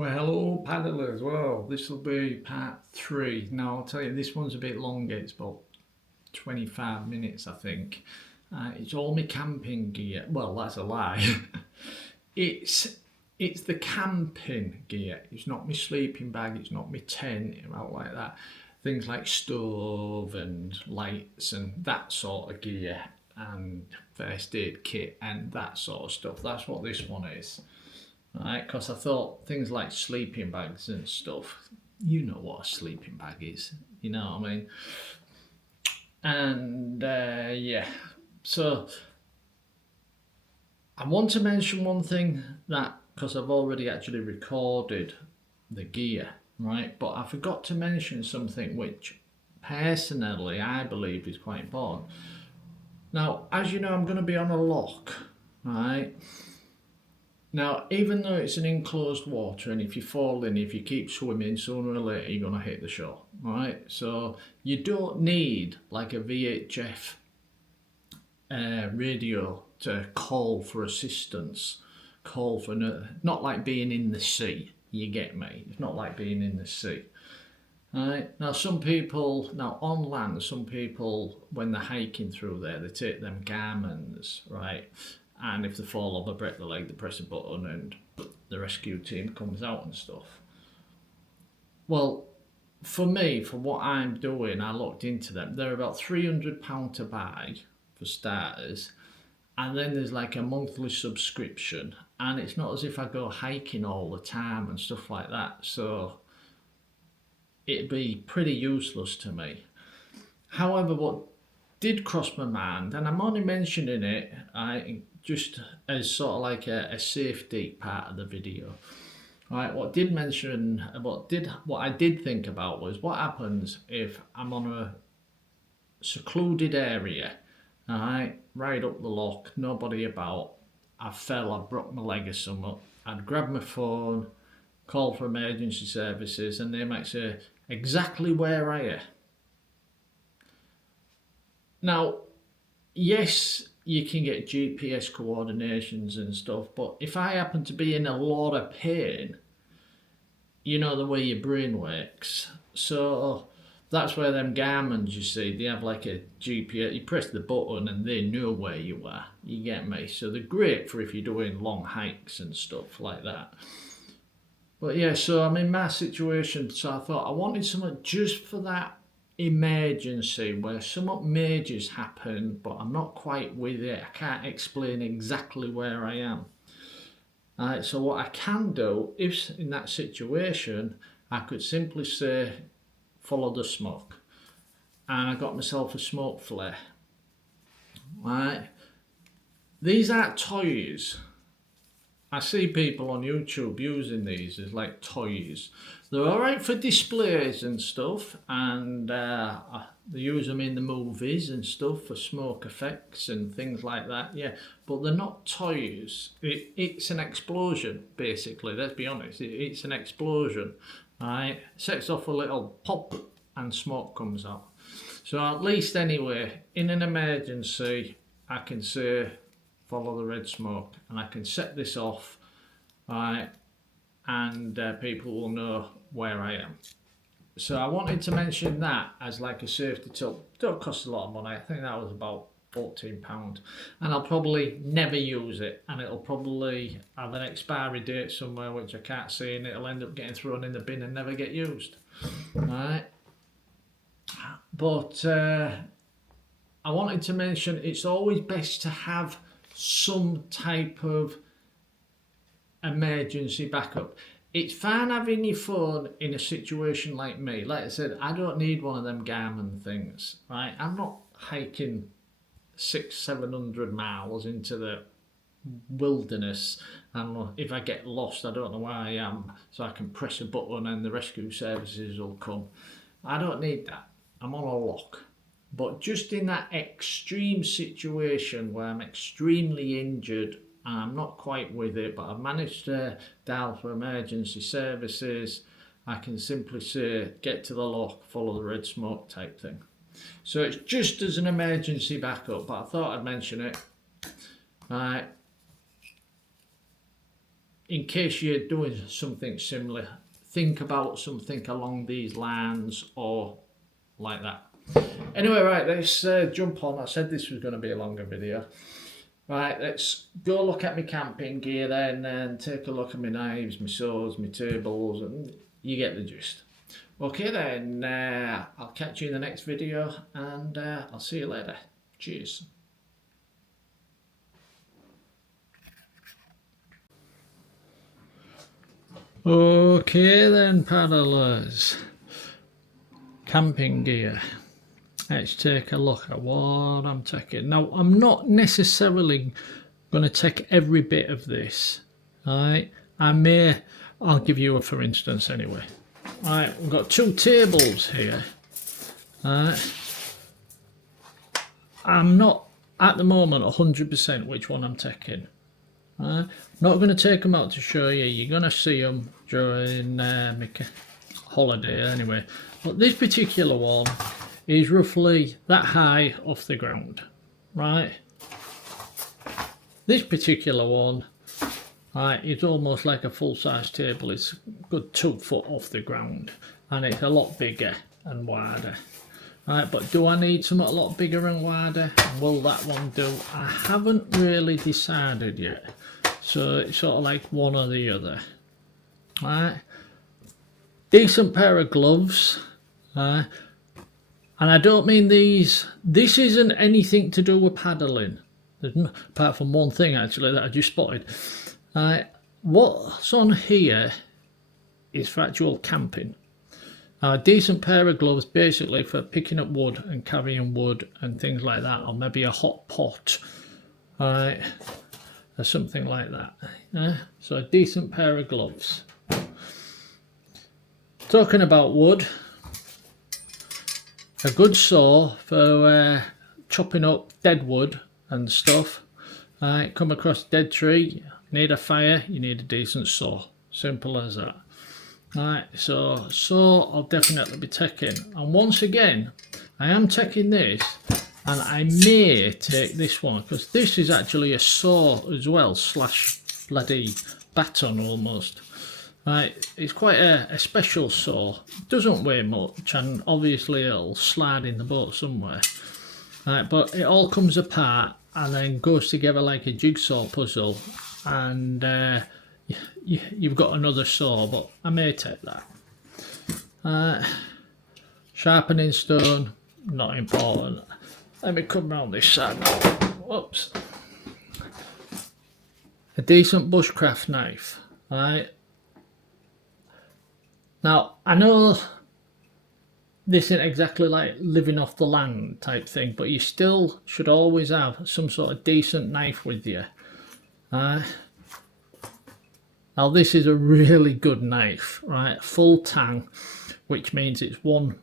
Well, hello, paddlers. Well, this will be part 3. Now, I'll tell you, this one's a bit longer. It's about 25 minutes, I think. It's all my camping gear. Well, that's a lie. it's it's the camping gear. It's not my sleeping bag. It's not my tent, out like that. Things like stove and lights and that sort of gear and first aid kit and that sort of stuff. That's what this one is. Right, because I thought things like sleeping bags and stuff, you know what a sleeping bag is, you know what I mean? And yeah, so I want to mention one thing that, because I've already actually recorded the gear, right? But I forgot to mention something which personally I believe is quite important. Now, as you know, I'm going to be on a lock, right? Now, even though it's an enclosed water, and if you fall in, if you keep swimming, sooner or later you're going to hit the shore, right? So you don't need like a VHF radio to call for assistance, call for not like being in the sea. You get me? It's not like being in the sea. Right. Now, on land, some people, when they're hiking through there, they take them Garmins, right? And if they fall over, break the leg, they press a button and the rescue team comes out and stuff. Well, for me, for what I'm doing, I looked into them. They're about £300 to buy, for starters. And then there's like a monthly subscription. And it's not as if I go hiking all the time and stuff like that. So it'd be pretty useless to me. However, what did cross my mind, and I'm only mentioning it just as sort of like a safety part of the video. Right, what I did think about was what happens if I'm on a secluded area, right up the loch, nobody about, I fell, I broke my leg or something, I'd grab my phone, call for emergency services, and they might say, exactly where are you? Now, yes, you can get GPS coordinations and stuff, but if I happen to be in a lot of pain, you know the way your brain works. So that's where them Garmins, you see, they have like a GPS. You press the button and they know where you are. You get me? So they're great for if you're doing long hikes and stuff like that. But yeah, so I'm in my situation, so I thought I wanted something just for that emergency where something major's happened, but I'm not quite with it. I can't explain exactly where I am. So what I can do, if in that situation, I could simply say, follow the smoke. And I got myself a smoke flare. Right? These aren't toys. I see people on YouTube using these as like toys. They're alright for displays and stuff, and they use them in the movies and stuff for smoke effects and things like that, yeah. But they're not toys. It's an explosion, basically, let's be honest. It's an explosion, right? Sets off a little pop and smoke comes out. So at least anyway, in an emergency, I can say, follow the red smoke, and I can set this off, right, and people will know where I am. So I wanted to mention that as like a safety tip. Don't cost a lot of money. I think that was about £14, and I'll probably never use it, and it'll probably have an expiry date somewhere which I can't see, and it'll end up getting thrown in the bin and never get used. Right, but I wanted to mention it's always best to have some type of emergency backup. It's fine having your phone in a situation like me. Like I said, I don't need one of them Garmin things, right? I'm not hiking 600-700 miles into the wilderness, and if I get lost, I don't know where I am, so I can press a button and the rescue services will come. I don't need that. I'm on a lock. But just in that extreme situation where I'm extremely injured and I'm not quite with it, but I've managed to dial for emergency services, I can simply say, get to the lock, follow the red smoke type thing. So it's just as an emergency backup, but I thought I'd mention it. Right. in case you're doing something similar, think about something along these lines or like that. Anyway, right, let's jump on. I said this was going to be a longer video. Right, let's go look at my camping gear then and take a look at my knives, my saws, my tables, and you get the gist. Okay then, I'll catch you in the next video and I'll see you later. Cheers. Okay then, paddlers. Camping gear. Let's take a look at what I'm taking. Now, I'm not necessarily going to take every bit of this. Alright, I'll give you a for instance anyway. Alright, we've got 2 tables here. Alright, I'm not at the moment 100% which one I'm taking. Alright, not going to take them out to show you. You're going to see them during my holiday anyway. But this particular one is roughly that high off the ground, right? This particular one, right, is almost like a full-size table. It's a good 2 foot off the ground, and it's a lot bigger and wider. Right, but do I need something a lot bigger and wider? Will that one do? I haven't really decided yet, so it's sort of like one or the other. Right, decent pair of gloves. And I don't mean these, this isn't anything to do with paddling. Apart from one thing actually that I just spotted. What's on here is for actual camping. A decent pair of gloves basically for picking up wood and carrying wood and things like that, or maybe a hot pot, or something like that. So a decent pair of gloves. Talking about wood, a good saw for chopping up dead wood and stuff. Come across a dead tree, need a fire, you need a decent saw. Simple as that. So saw I'll definitely be taking. And once again, I am taking this, and I may take this one, because this is actually a saw as well, slash bloody baton almost. It's quite a special saw. It doesn't weigh much, and obviously it'll slide in the boat somewhere. But it all comes apart and then goes together like a jigsaw puzzle, and you've got another saw, but I may take that. Sharpening stone, not important. Let me come round this side now. Whoops. A decent bushcraft knife. Now, I know this isn't exactly like living off the land type thing, but you still should always have some sort of decent knife with you. Now, this is a really good knife, right? Full tang, which means it's one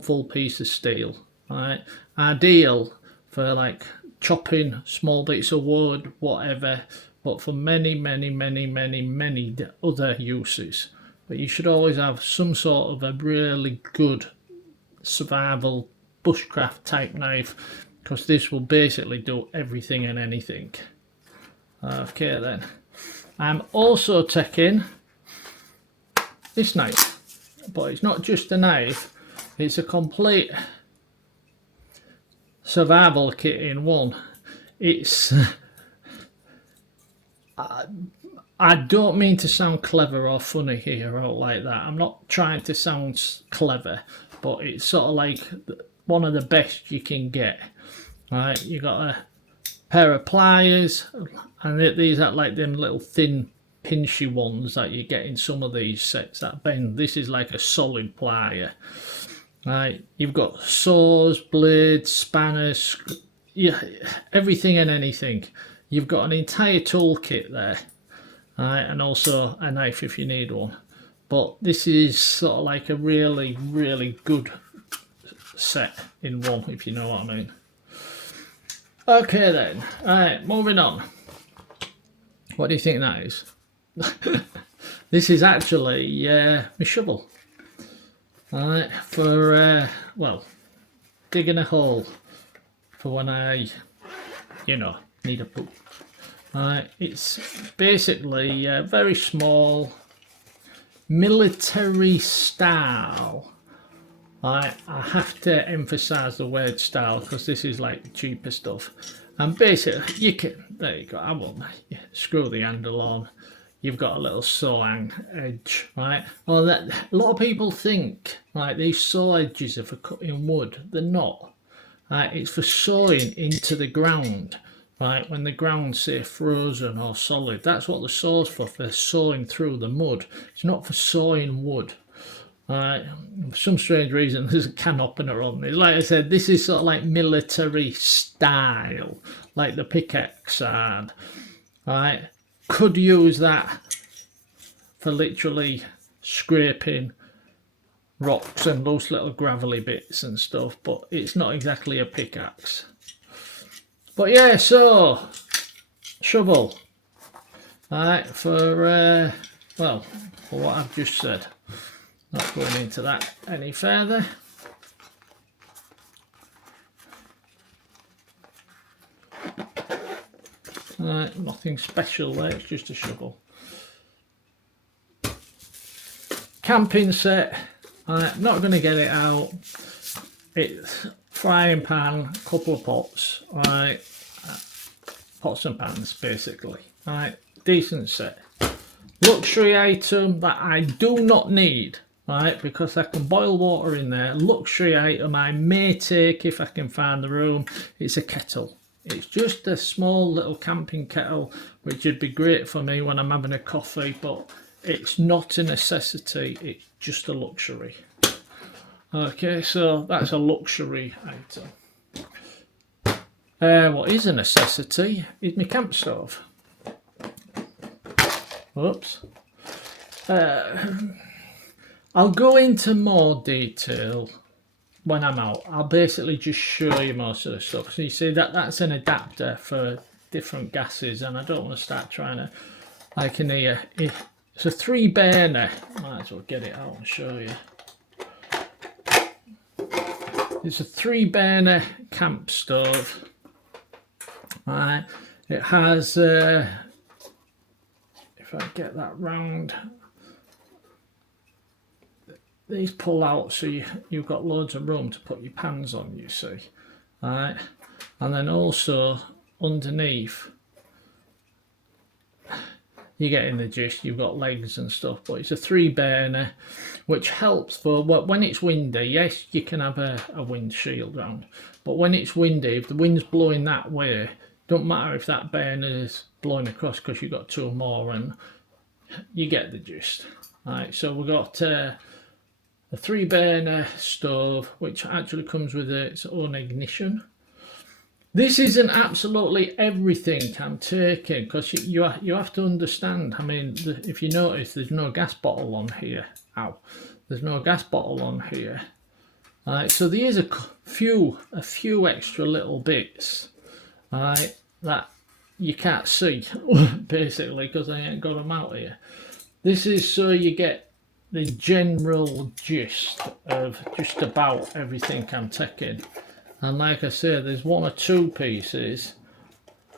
full piece of steel, right? Ideal for like chopping small bits of wood, whatever, but for many other uses. But you should always have some sort of a really good survival bushcraft type knife, because this will basically do everything and anything. Okay then. I'm also taking this knife, but it's not just a knife, it's a complete survival kit in one. It's I don't mean to sound clever or funny here or like that. I'm not trying to sound clever, but it's sort of like one of the best you can get. Right, you got a pair of pliers, and these are like them little thin pinchy ones that you get in some of these sets that bend. This is like a solid plier. Right, you've got saws, blades, spanners, yeah, everything and anything. You've got an entire toolkit there. And also a knife if you need one. But this is sort of like a really good set in one, if you know what I mean. Okay then, alright, moving on. What do you think that is? This is actually my shovel. Alright, for, well, digging a hole for when I, need a poop. It's basically very small, military style. I have to emphasize the word style because this is like the cheaper stuff. And basically, you can, there you go, I won't screw the handle on. You've got a little sewing edge, right? Well, that a lot of people think like these saw edges are for cutting wood. They're not. It's for sawing into the ground. Right, when the ground's say frozen or solid, that's what the saw's for sawing through the mud. It's not for sawing wood. For some strange reason, there's a can opener on this. Like I said, this is sort of like military style, like the pickaxe had. Right, could use that for literally scraping rocks and loose little gravelly bits and stuff, but it's not exactly a pickaxe. But yeah, so shovel. Right, for well, for what I've just said. Not going into that any further. Nothing special there, it's just a shovel. Camping set. I'm not going to get it out. It's frying pan, couple of pots, right? Pots and pans basically. Right, decent set. Luxury item that I do not need. Right, because I can boil water in there. Luxury item I may take if I can find the room. It's a kettle. It's just a small little camping kettle, which would be great for me when I'm having a coffee, but it's not a necessity. It's just a luxury. Okay, so that's a luxury item. What is a necessity is my camp stove. Whoops. I'll go into more detail when I'm out. I'll basically just show you most of the stuff. So you see that's an adapter for different gases, and I don't want to start trying to, like in here, it's a 3 burner. Might as well get it out and show you. It's a 3 burner camp stove. Right, it has, if I get that round, these pull out so you've got loads of room to put your pans on, you see. Right, and then also underneath, you get in the gist, you've got legs and stuff, but it's a 3 burner, which helps for when it's windy. Yes, you can have a windshield round, but when it's windy, if the wind's blowing that way, don't matter if that burner is blowing across because you've got 2 more, and you get the gist. Right, so we've got a 3 burner stove, which actually comes with its own ignition. This isn't absolutely everything I'm taking, because you have to understand. I mean, if you notice, there's no gas bottle on here. Ow, there's no gas bottle on here. Right, so there's a few extra little bits, right, that you can't see basically because I ain't got them out here. This is so you get the general gist of just about everything I'm taking. And like I say, there's 1 or 2 pieces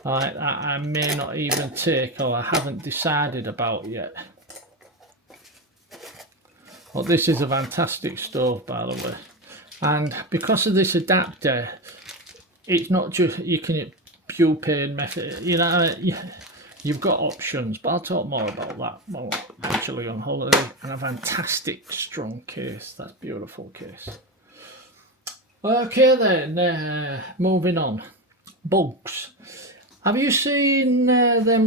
that I may not even take, or I haven't decided about yet. But this is a fantastic stove, by the way. And because of this adapter, it's not just you can butane method, you know, you've got options, but I'll talk more about that while I'm actually on holiday. And a fantastic strong case. That's beautiful case. Okay then, moving on. Bugs. Have you seen them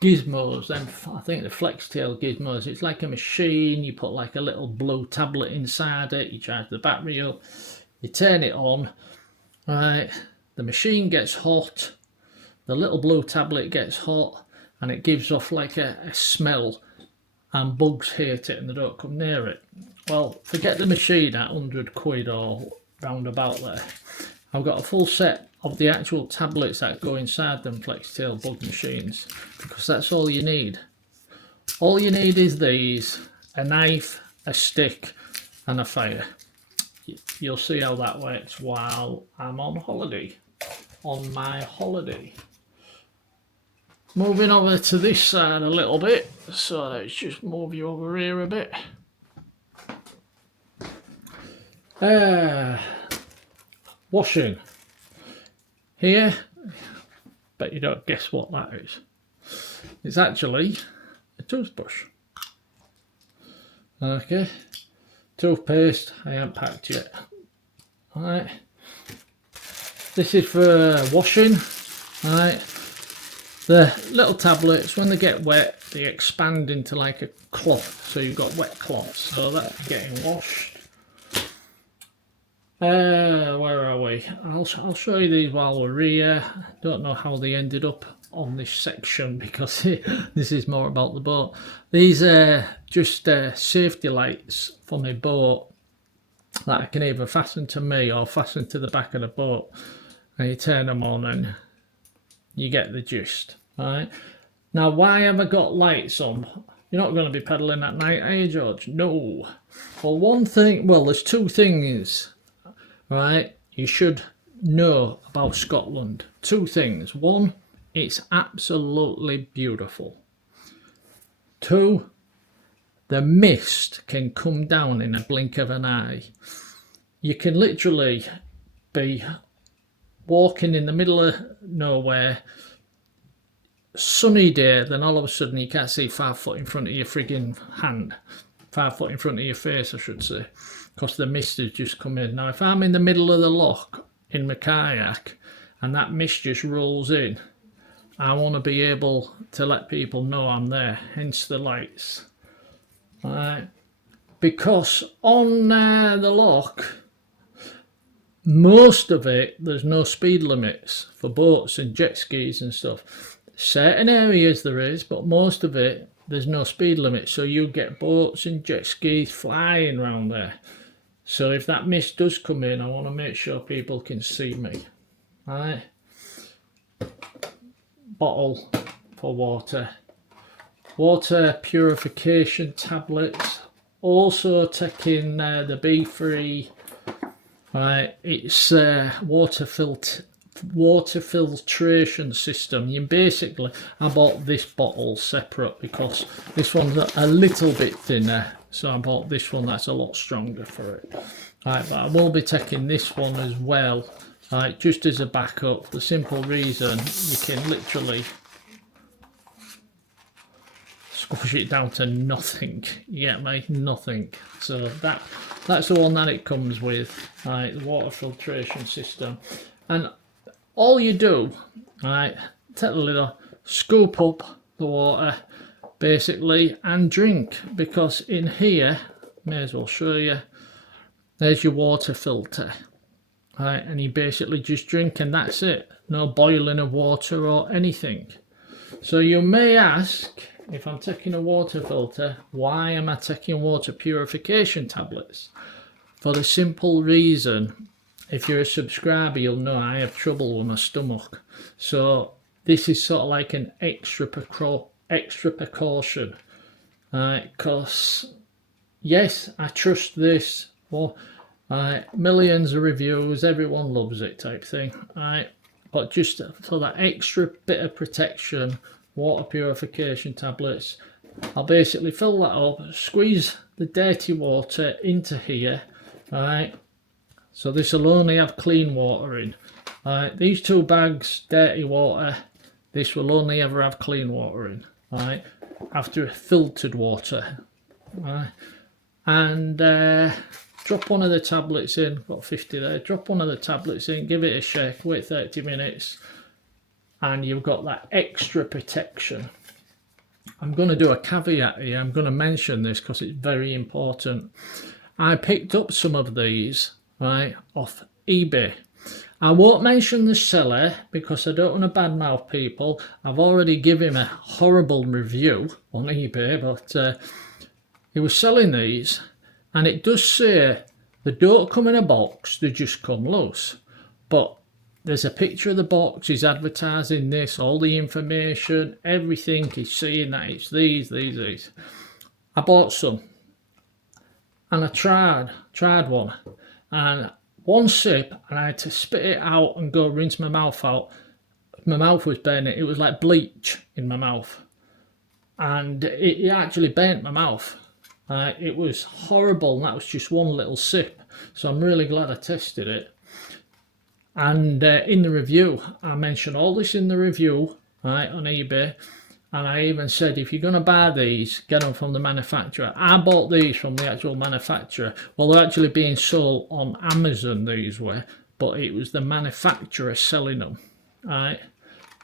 gizmos, I think the flex tail gizmos? It's like a machine, you put like a little blue tablet inside it, you charge the battery up, you turn it on, right, the machine gets hot, the little blue tablet gets hot, and it gives off like a smell, and bugs hate it and they don't come near it. Well, forget the machine at 100 quid or round about there. I've got a full set of the actual tablets that go inside them Flextail bug machines, because that's all you need. All you need is these, a knife, a stick and a fire. You'll see how that works while I'm on holiday. On my holiday. moving over to this side a little bit, so let's just move you over here a bit. Washing. Here, bet you don't guess what that is. It's actually a toothbrush. Okay, toothpaste I haven't packed yet. Alright, this is for washing. Alright, the little tablets, when they get wet, they expand into like a cloth, so you've got wet cloths, so that's getting washed. Where are we? I'll show you these while we're here. Don't know how they ended up on this section because this is more about the boat. These are just safety lights for my boat that I can either fasten to me or fasten to the back of the boat, and you turn them on and you get the gist. Right now, why have I got lights on? You're not going to be pedalling at night, are you, George? No. Well, one thing, well, there's two things, right, you should know about Scotland. Two things. One, it's absolutely beautiful. Two, the mist can come down in a blink of an eye. You can literally be walking in the middle of nowhere, sunny day, then all of a sudden you can't see 5 foot in front of your frigging hand. 5 foot in front of your face, I should say, because the mist has just come in. Now, if I'm in the middle of the loch in my kayak and that mist just rolls in, I want to be able to let people know I'm there, hence the lights. Right? Because on the loch, most of it, there's no speed limits for boats and jet skis and stuff. Certain areas there is, but most of it, there's no speed limit. So you get boats and jet skis flying around there. So if that mist does come in, I want to make sure people can see me. Right? Bottle for water. Water purification tablets. Also taking the B3. Right, it's water filtration system. You basically, I bought this bottle separate because this one's a little bit thinner, so I bought this one that's a lot stronger for it. Right, but I will be taking this one as well, right, just as a backup. The simple reason, you can literally squish it down to nothing. You get me? Nothing. So that's the one that it comes with, right, the water filtration system. And all you do, right, take the lid off, scoop up the water basically and drink, because in here, may as well show you, there's your water filter, right, and you basically just drink and that's it. No boiling of water or anything. So you may ask, if I'm taking a water filter, why am I taking water purification tablets? For the simple reason, if you're a subscriber, you'll know I have trouble with my stomach. So this is sort of like an extra precaution. Because, yes, I trust this. Well, millions of reviews, everyone loves it type thing. But just for that extra bit of protection, water purification tablets, I'll basically fill that up, squeeze the dirty water into here, right? So this will only have clean water in. These two bags, dirty water, this will only ever have clean water in, right? After filtered water, right? And drop one of the tablets in, got 50 there, drop one of the tablets in, give it a shake, wait 30 minutes, and you've got that extra protection. I'm going to do a caveat here. I'm going to mention this because it's very important. I picked up some of these, right, off eBay. I won't mention the seller because I don't want to badmouth people. I've already given him a horrible review on eBay, but he was selling these, and it does say they don't come in a box, they just come loose. But there's a picture of the box, he's advertising this, all the information, everything, he's saying that it's these. I bought some, and I tried one, and one sip, and I had to spit it out and go rinse my mouth out. my mouth was burning. It was like bleach in my mouth, and it actually burnt my mouth. It was horrible, and that was just one little sip. So I'm really glad I tested it. And in the review, I mentioned all this in the review, right, on eBay. And I even said, if you're going to buy these, get them from the manufacturer. I bought these from the actual manufacturer. Well, they're actually being sold on Amazon, these were, but it was the manufacturer selling them. Right.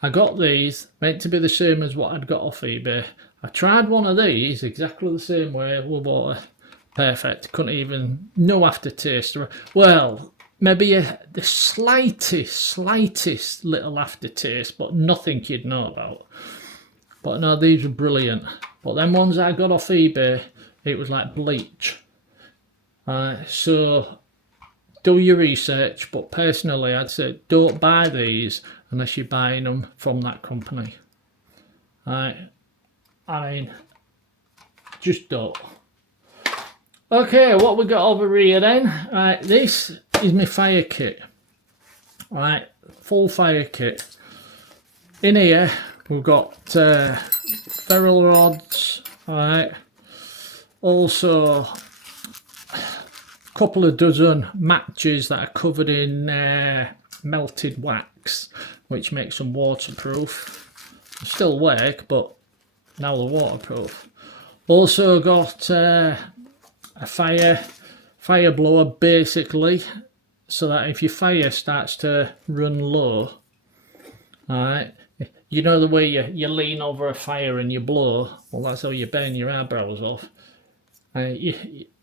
I got these, meant to be the same as what I'd got off eBay. I tried one of these exactly the same way with water. Perfect. Couldn't even, no aftertaste. Well, maybe the slightest little aftertaste, but nothing you'd know about. But no, these were brilliant. But them ones I got off eBay, it was like bleach. So do your research, but personally I'd say don't buy these unless you're buying them from that company. I mean, just don't. Okay, what we got over here then? This is my fire kit. Full fire kit. In here we've got ferrule rods, also a couple of dozen matches that are covered in melted wax, which makes them waterproof. They still work, but now they're waterproof. Also got a fire blower, basically, so that if your fire starts to run low, you know the way you lean over a fire and you blow? Well, that's how you burn your eyebrows off.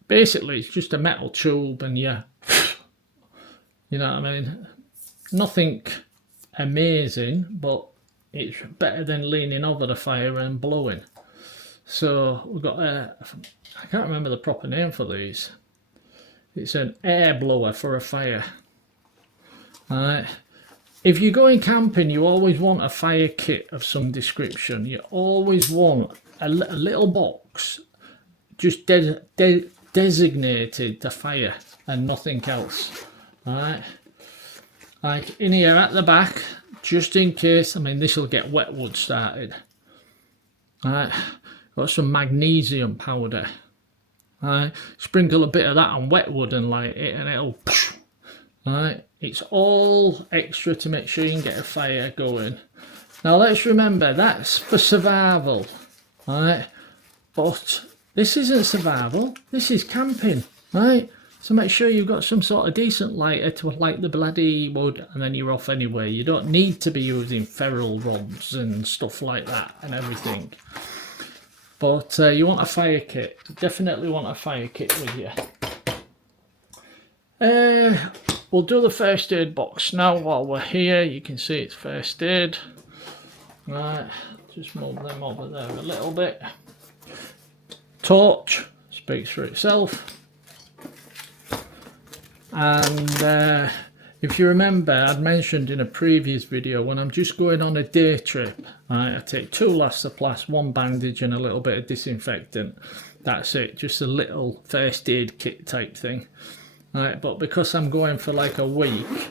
Basically, it's just a metal tube and you know what I mean? Nothing amazing, but it's better than leaning over the fire and blowing. So we've got I can't remember the proper name for these. It's an air blower for a fire. If you're going camping, you always want a fire kit of some description. You always want a little box just designated to fire and nothing else. Like in here at the back, just in case. I mean, this will get wet wood started. Got some magnesium powder. Sprinkle a bit of that on wet wood and light it, and it'll. It's all extra to make sure you can get a fire going. Now let's remember, that's for survival, but this isn't survival, this is camping, So make sure you've got some sort of decent lighter to light the bloody wood, and then you're off anyway. You don't need to be using ferrule rods and stuff like that and everything. But you want a fire kit, definitely want a fire kit with you. We'll do the first aid box now while we're here. You can see it's first aid. Just move them over there a little bit. Torch speaks for itself. And if you remember, I'd mentioned in a previous video, when I'm just going on a day trip, I take 2 Elastoplast, 1 bandage and a little bit of disinfectant. That's it, just a little first aid kit type thing. But because I'm going for like a week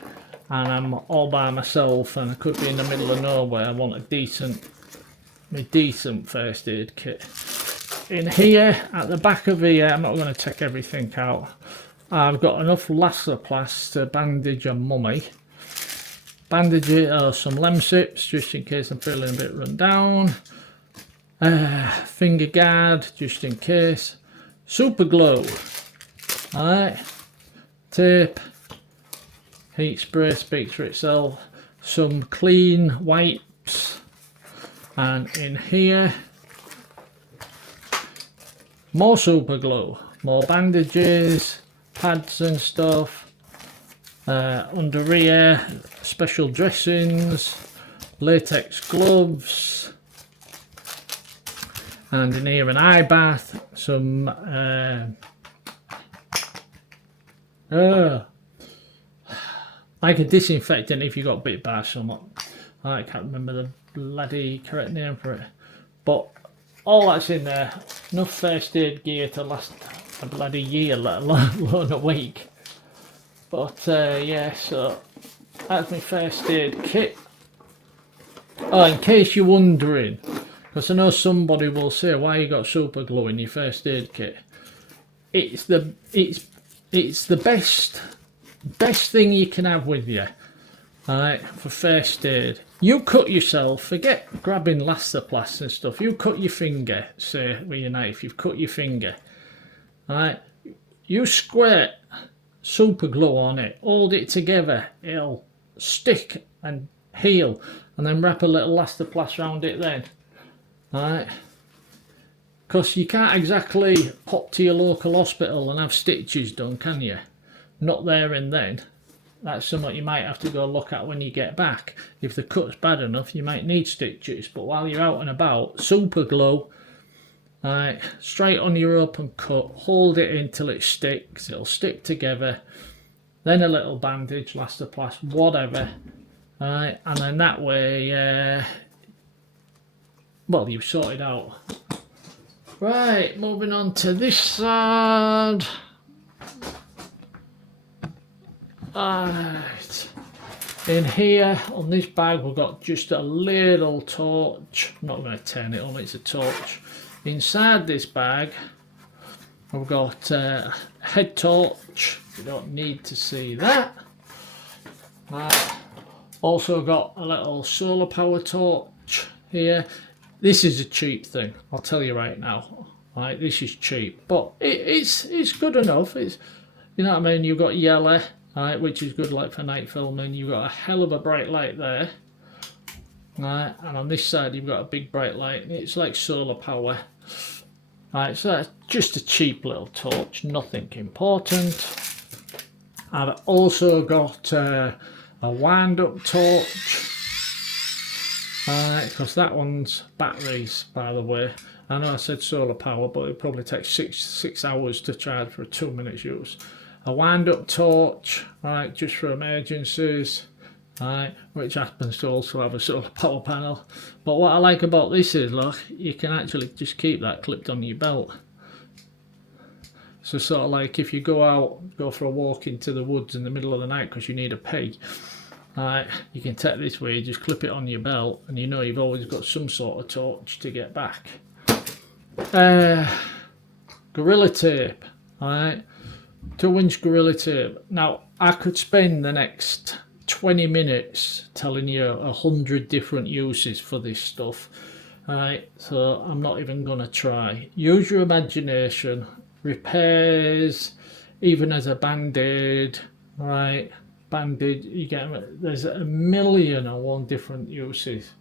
and I'm all by myself and I could be in the middle of nowhere, I want a decent first aid kit. In here, at the back of here, I'm not going to take everything out. I've got enough Elastoplast to bandage a mummy. Bandage it, or some Lemsips, just in case I'm feeling a bit run down. Finger guard, just in case. Super glue. Tape. Heat spray speaks for itself. Some clean wipes. And in here, more super glue. More bandages. Pads and stuff, under here, special dressings, latex gloves, and in here an eye bath, some like a disinfectant if you got bit by someone. I can't remember the bloody correct name for it, but all that's in there. Enough first aid gear to last a bloody year, let alone a week. But yeah, so that's my first aid kit. Oh, in case you're wondering, because I know somebody will say, why you got super glue in your first aid kit? It's the best thing you can have with you, alright, for first aid. You cut yourself, forget grabbing Elastoplast and stuff. You cut your finger, say with your knife, you've cut your finger, alright. You squirt super glue on it, hold it together, it'll stick and heal, and then wrap a little Elastoplast around it then, alright. Because you can't exactly pop to your local hospital and have stitches done, can you? Not there and then. That's something you might have to go look at when you get back. If the cut's bad enough, you might need stitches. But while you're out and about, super glue, straight on your open cut, hold it in till it sticks. It'll stick together. Then a little bandage, Elastoplast, whatever. And then that way, well, you've sorted out. Right, moving on to this side. Right, in here on this bag we've got just a little torch. I'm not going to turn it on, it's a torch. Inside this bag we've got a head torch. You don't need to see that. Also got a little solar power torch here. This is a cheap thing, I'll tell you right now. Right, this is cheap, but it's good enough. It's, you know what I mean. You've got yellow, right, which is good like for night filming. You've got a hell of a bright light there, right, and on this side you've got a big bright light. It's like solar power. Right, so that's just a cheap little torch, nothing important. I've also got a wind-up torch. Because that one's batteries, by the way. I know I said solar power, but it probably takes six hours to charge for a 2 minutes use. A wind-up torch, right, just for emergencies, right, which happens to also have a solar power panel. But what I like about this is, look, you can actually just keep that clipped on your belt. So sort of like if you go for a walk into the woods in the middle of the night because you need a pee. You can take this way, just clip it on your belt, and you know you've always got some sort of torch to get back. Gorilla tape, alright, 2-inch Gorilla tape. Now I could spend the next 20 minutes telling you 100 different uses for this stuff, alright, so I'm not even going to try. Use your imagination. Repairs, even as a band-aid, right? Bandage, you get, there's 1,000,001 different uses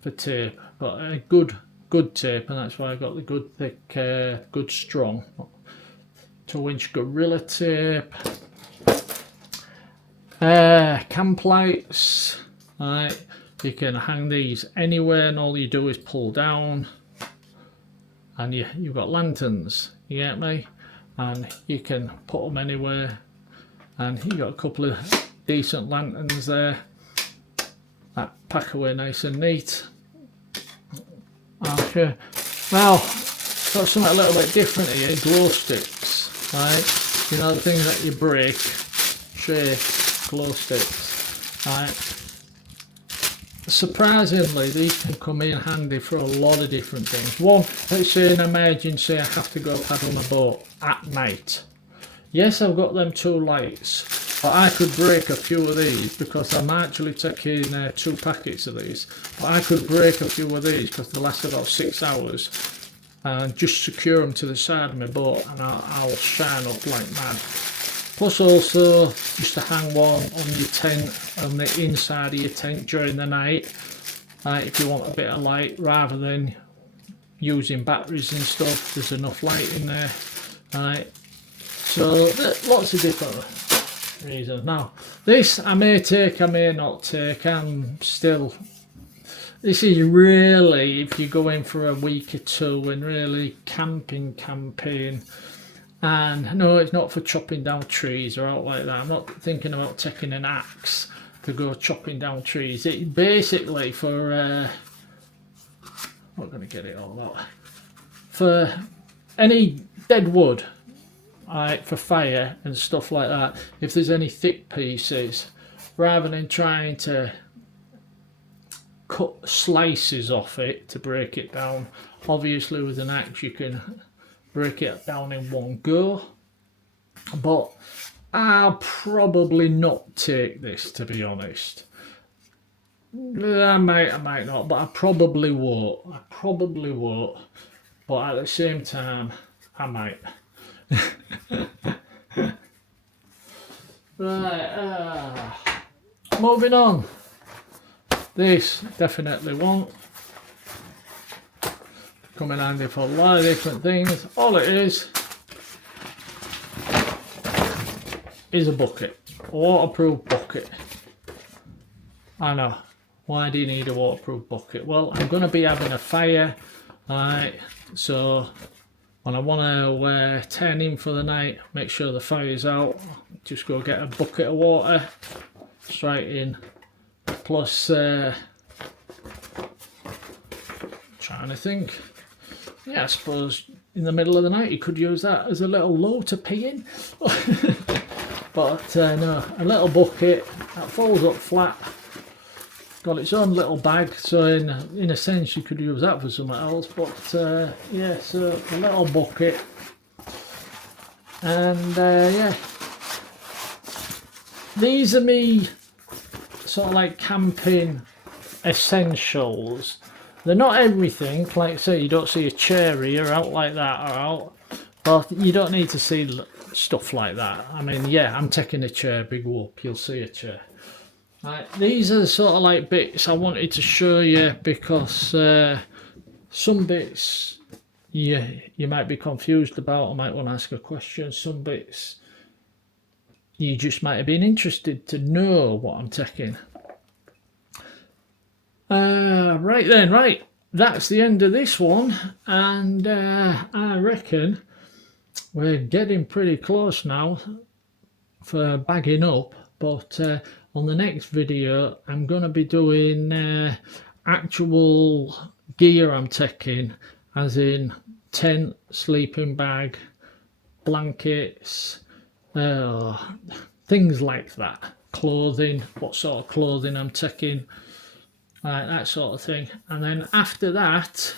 for tape, but a good tape, and that's why I got the good thick, good strong 2-inch Gorilla tape. Camp lights, right, you can hang these anywhere and all you do is pull down, and you've got lanterns, you get me, and you can put them anywhere, and you got a couple of decent lanterns there that pack away nice and neat. Okay, now got something a little bit different here, glow sticks, right, you know the things that you break, shape, glow sticks, right. Surprisingly these can come in handy for a lot of different things. One, let's say in an emergency I have to go paddle a boat at night. Yes, I've got them 2 lights, but I could break a few of these because I'm actually taking 2 packets of these. But I could break a few of these because they last about 6 hours, and just secure them to the side of my boat, and I'll shine up like mad. Plus also just to hang one on your tent, on the inside of your tent during the night, if you want a bit of light rather than using batteries and stuff. There's enough light in there, right? So lots of different reasons. Now this I may take, I may not take. This is really if you're going for a week or 2 and really camping, and no, it's not for chopping down trees or out like that. I'm not thinking about taking an axe to go chopping down trees. It's basically for I'm not going to get it all out, for any dead wood, for fire and stuff like that. If there's any thick pieces, rather than trying to cut slices off it to break it down. Obviously with an axe you can break it down in one go, but I'll probably not take this, to be honest. I might not, but I probably won't. But at the same time, I might. Right, moving on. This definitely won't. Come in handy for a lot of different things. All it is a bucket, a waterproof bucket. I know. Why do you need a waterproof bucket? Well, I'm going to be having a fire, right? So when I want to turn in for the night, make sure the fire's out, just go get a bucket of water straight in. Plus, trying to think. Yeah, I suppose in the middle of the night you could use that as a little low to pee in. But no, a little bucket that folds up flat. Got its own little bag, so in a sense you could use that for something else. But yeah, so a little bucket, and yeah, these are me sort of like camping essentials. They're not everything, like say you don't see a chair here out like that or out, but you don't need to see stuff like that. I mean, yeah, I'm taking a chair, big whoop, you'll see a chair. Right, these are the sort of like bits I wanted to show you because some bits you might be confused about, I might want to ask a question. Some bits you just might have been interested to know what I'm taking. Right then, right, that's the end of this one, and I reckon we're getting pretty close now for bagging up, but on the next video I'm going to be doing actual gear I'm taking, as in tent, sleeping bag, blankets, things like that, clothing, what sort of clothing I'm taking, that sort of thing. And then after that,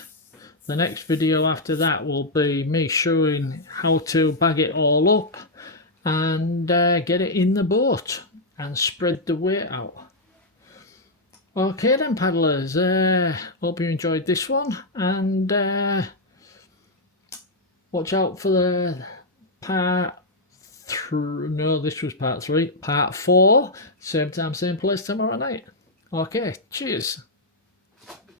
the next video after that will be me showing how to bag it all up and get it in the boat and spread the weight out. Okay then, paddlers, hope you enjoyed this one, and watch out for the part 3. No, this was part 3. Part 4, same time, same place tomorrow night. Okay, cheers.